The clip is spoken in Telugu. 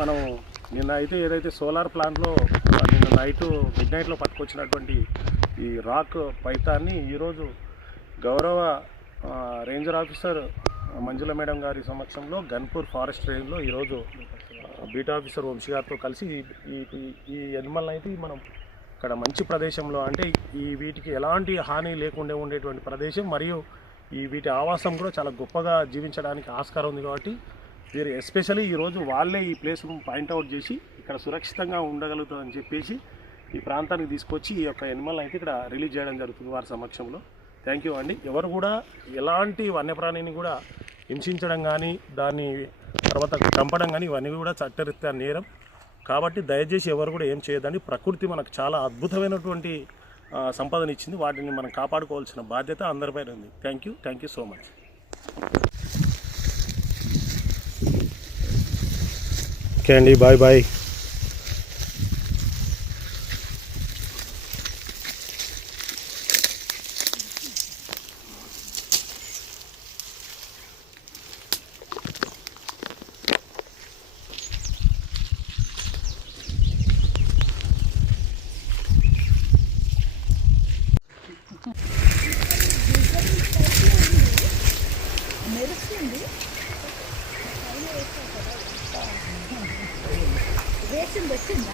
మనం నిన్న అయితే ఏదైతే సోలార్ ప్లాంట్లో నిన్న నైట్ మిడ్ నైట్లో పట్టుకొచ్చినటువంటి ఈ రాక్ పైతాన్ని ఈరోజు గౌరవ రేంజర్ ఆఫీసర్ మంజుల మేడం గారి సమక్షంలో గన్పూర్ ఫారెస్ట్ రేంజ్లో ఈరోజు ఆ, ఆఫీసర్ వంశీ గారితో కలిసి ఈ ఈ- ఈ ఎనిమల్ని అయితే మనం ఇక్కడ మంచి ప్రదేశంలో అంటే ఈ వీటికి ఎలాంటి హాని లేకుండా ఉండేటువంటి ప్రదేశం మరియు ఈ వీటి ఆవాసం కూడా చాలా గొప్పగా జీవించడానికి ఆస్కారం ఉంది కాబట్టి వీరు ఎస్పెషల్లీ ఈరోజు వాళ్ళే ఈ ప్లేస్ పాయింట్అవుట్ చేసి ఇక్కడ సురక్షితంగా ఉండగలుగుతుందని చెప్పేసి ఈ ప్రాంతానికి తీసుకొచ్చి ఈ యొక్క ఎనిమల్ అయితే ఇక్కడ రిలీజ్ చేయడం జరుగుతుంది వారి సమక్షంలో. థ్యాంక్ యూ అండి. ఎవరు కూడా ఎలాంటి వన్యప్రాణిని కూడా హింసించడం కానీ దాన్ని తర్వాత చంపడం కానీ ఇవన్నీ కూడా చట్టరీత్యా నేరం. కాబట్టి దయచేసి ఎవరు కూడా ఏం చేయదండి ప్రకృతి మనకు చాలా అద్భుతమైనటువంటి సంపదనిచ్చింది. ఇచ్చింది వాటిని మనం కాపాడుకోవాల్సిన బాధ్యత అందరిపైన ఉంది. Thank you thank you so much okay అండి బాయ్ బాయ్. మెరుస్తుంది రియాక్షన్ వచ్చిందా